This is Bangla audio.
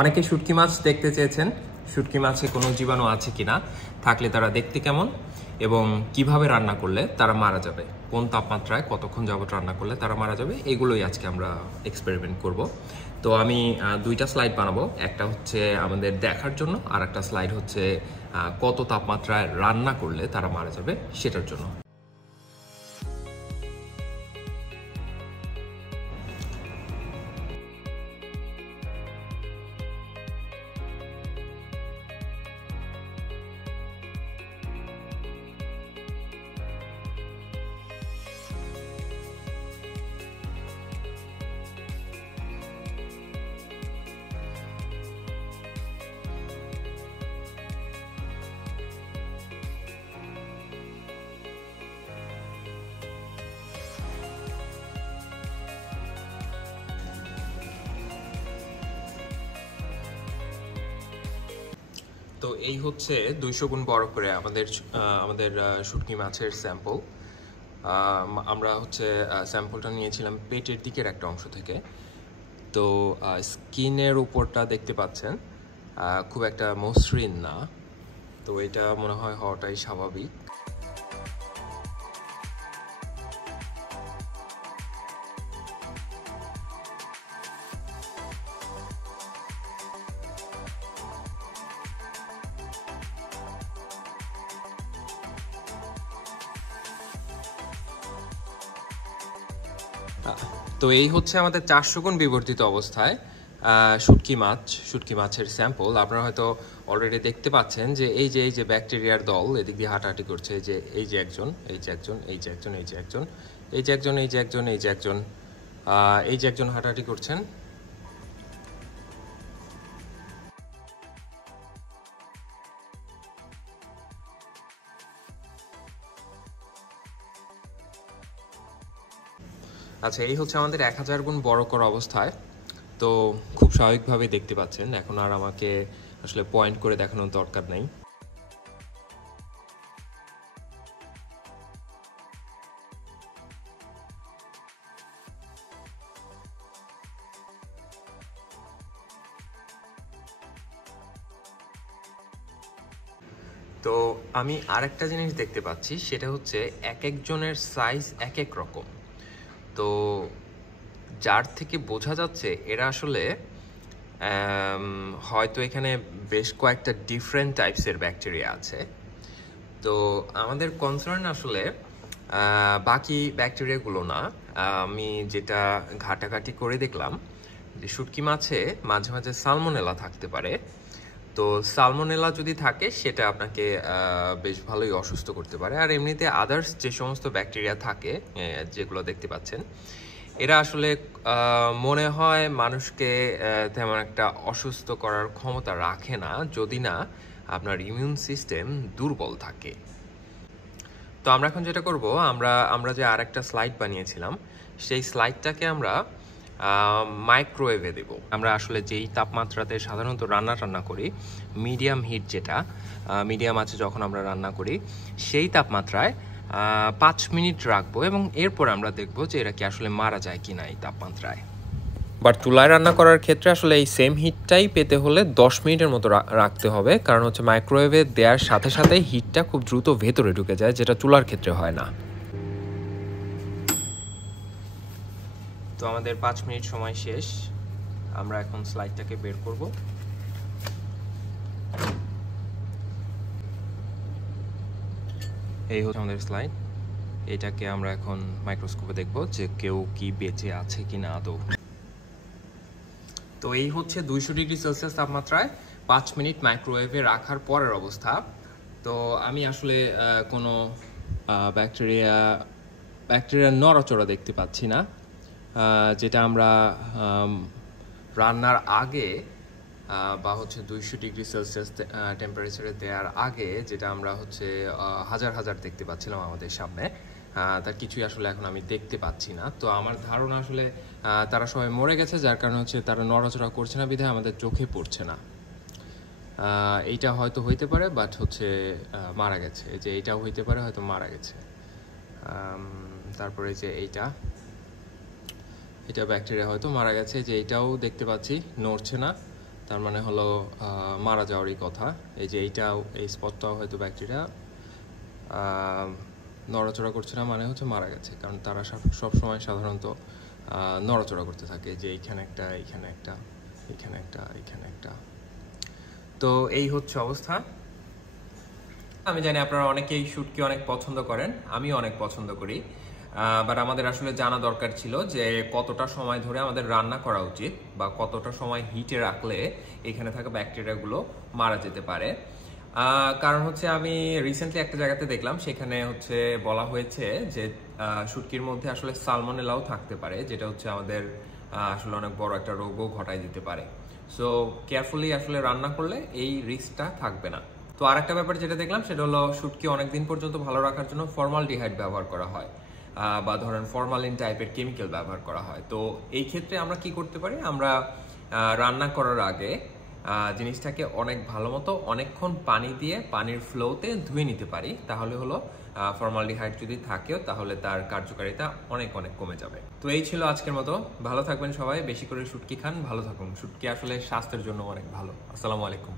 অনেকে শুটকি মাছ দেখতে চেয়েছেন, শুটকি মাছে কোনো জীবাণু আছে কিনা, থাকলে তারা দেখতে কেমন এবং কিভাবে রান্না করলে তারা মারা যাবে, কোন তাপমাত্রায় কতক্ষণ যাবত রান্না করলে তারা মারা যাবে, এগুলোই আজকে আমরা এক্সপেরিমেন্ট করব। তো আমি দুইটা স্লাইড বানাবো, একটা হচ্ছে আমাদের দেখার জন্য আর একটা স্লাইড হচ্ছে কত তাপমাত্রায় রান্না করলে তারা মারা যাবে সেটার জন্য। তো এই হচ্ছে 200 গুণ বড় করে আমাদের শুটকি মাছের স্যাম্পল। আমরা হচ্ছে স্যাম্পলটা নিয়েছিলাম পেটের দিকের একটা অংশ থেকে। তো স্কিনের উপরটা দেখতে পাচ্ছেন খুব একটা মসৃণ না, তো এটা মনে হয় হওয়াটাই স্বাভাবিক। তো এই হচ্ছে আমাদের 400 গুণ বিবর্ধিত অবস্থায় শুটকি মাছের স্যাম্পল। আপনারা হয়তো অলরেডি দেখতে পাচ্ছেন যে এই যে ব্যাকটেরিয়ার দল এদিক দিয়ে হাঁটাহাঁটি করছে, যে এই যে একজন, এই যে একজন, এই যে একজন, এই যে একজন, এই যে একজন, এই যে একজন, এই যে একজন, এই যে একজন হাঁটাহাঁটি করছেন। আচ্ছা, এই হচ্ছে আমাদের 1000 গুণ বড় করা অবস্থায়। তো খুব স্বাভাবিকভাবে দেখতে পাচ্ছেন, এখন আর আমাকে আসলে পয়েন্ট করে দেখানোর দরকার নেই। তো আমি আরেকটা জিনিস দেখতে পাচ্ছি, সেটা হচ্ছে এক একজনের সাইজ এক এক রকম। তো যার থেকে বোঝা যাচ্ছে এরা আসলে হয়তো এখানে বেশ কয়েকটা ডিফারেন্ট টাইপসের ব্যাকটেরিয়া আছে। তো আমাদের কনসার্ন আসলে বাকি ব্যাকটেরিয়াগুলো না। আমি যেটা ঘাটাঘাটি করে দেখলাম যে শুটকি মাছে মাঝে মাঝে সালমোনেলা থাকতে পারে। তো সালমোনেলা যদি থাকে সেটা আপনাকে বেশ ভালোই অসুস্থ করতে পারে। আর এমনিতে আদার্স যে সমস্ত ব্যাকটেরিয়া থাকে যেগুলো দেখতে পাচ্ছেন, এরা আসলে মনে হয় মানুষকে তেমন একটা অসুস্থ করার ক্ষমতা রাখে না, যদি না আপনার ইমিউন সিস্টেম দুর্বল থাকে। তো আমরা এখন যেটা করব, আমরা যে আরেকটা স্লাইড বানিয়েছিলাম সেই স্লাইডটাকে আমরা মাইক্রোওয়েভে দেব। আমরা আসলে যেই তাপমাত্রাতে সাধারণত রান্না করি, মিডিয়াম হিট, যেটা মিডিয়াম আছে যখন আমরা রান্না করি, সেই তাপমাত্রায় 5 মিনিট রাখবো এবং এরপর আমরা দেখব যে এরা কি আসলে মারা যায় কিনা এই তাপমাত্রায়। বাট চুলায় রান্না করার ক্ষেত্রে আসলে এই সেম হিটটাই পেতে হলে 10 মিনিটের মতো রাখতে হবে, কারণ হচ্ছে মাইক্রোওয়েভে দেওয়ার সাথে সাথে হিটটা খুব দ্রুত ভেতরে ঢুকে যায়, যেটা চুলার ক্ষেত্রে হয় না। তো আমাদের 5 মিনিট সময় শেষ। আমরা এখন স্লাইডটাকে বের করব। এই হচ্ছে আমাদের স্লাইড। এটাকে আমরা এখন মাইক্রোস্কোপে দেখব যে কেউ কি বেঁচে আছে কিনা আদৌ। তো এই হচ্ছে 200 ডিগ্রি সেলসিয়াস তাপমাত্রায় 5 মিনিট মাইক্রোওয়েভে রাখার পরের অবস্থা। তো আমি আসলে কোনো ব্যাকটেরিয়া নড়াচড়া দেখতে পাচ্ছি না, যেটা আমরা রান্নার আগে বা হচ্ছে 200 ডিগ্রি সেলসিয়াস টেম্পারেচারে দেওয়ার আগে যেটা আমরা হচ্ছে হাজার হাজার দেখতে পাচ্ছিলাম আমাদের সামনে, তার কিছুই আসলে এখন আমি দেখতে পাচ্ছি না। তো আমার ধারণা আসলে তারা সবাই মরে গেছে, যার কারণে হচ্ছে তারা নড়াচড়া করছে না বিধায় আমাদের চোখে পড়ছে না। এইটা হয়তো হইতে পারে, বাট হচ্ছে মারা গেছে। এই যে এইটাও হইতে পারে, হয়তো মারা গেছে। তারপরে যে এটা ব্যাকটেরিয়া হয়তো মারা গেছে, যে এটাও দেখতে পাচ্ছি নড়ছে না, তার মানে হলো মারা যাওয়ারই কথা। এই যে এইটাও, এই স্পটটাও হয়তো ব্যাকটেরিয়া নড়াচড়া করছে না, মানে হচ্ছে মারা গেছে, কারণ তারা সবসময় সাধারণত নড়াচড়া করতে থাকে। যে এইখানে একটা, এইখানে একটা, এইখানে একটা, এইখানে একটা। তো এই হচ্ছে অবস্থা। আমি জানি আপনারা অনেকেই শুটকি অনেক পছন্দ করেন, আমিও অনেক পছন্দ করি, বাট আমাদের আসলে জানা দরকার ছিল যে কতটা সময় ধরে আমাদের রান্না করা উচিত বা কতটা সময় হিটে রাখলে এখানে থাকা ব্যাকটেরিয়াগুলো মারা যেতে পারে। কারণ হচ্ছে আমি রিসেন্টলি একটা জায়গাতে দেখলাম, সেখানে হচ্ছে বলা হয়েছে যে শুটকির মধ্যে আসলে সালমোনেলাও থাকতে পারে, যেটা হচ্ছে আমাদের আসলে অনেক বড় একটা রোগও ঘটায় দিতে পারে। সো কেয়ারফুলি আসলে রান্না করলে এই রিস্কটা থাকবে না। তো আরেকটা ব্যাপার যেটা দেখলাম সেটা হলো, শুটকি অনেকদিন পর্যন্ত ভালো রাখার জন্য ফর্মালডিহাইড ব্যবহার করা হয়, বা ধরেন ফরমালিন টাইপের কেমিক্যাল ব্যবহার করা হয়। তো এই ক্ষেত্রে আমরা কি করতে পারি, আমরা রান্না করার আগে জিনিসটাকে অনেক ভালো মতো অনেকক্ষণ পানি দিয়ে পানির ফ্লোতে ধুয়ে নিতে পারি। তাহলে হলো ফর্মালডিহাইড যদি থাকেও তাহলে তার কার্যকারিতা অনেক অনেক কমে যাবে। তো এই ছিল আজকের মতো। ভালো থাকবেন সবাই, বেশি করে শুটকি খান, ভালো থাকুন। শুটকি আসলে স্বাস্থ্যের জন্য অনেক ভালো। আসসালামু আলাইকুম।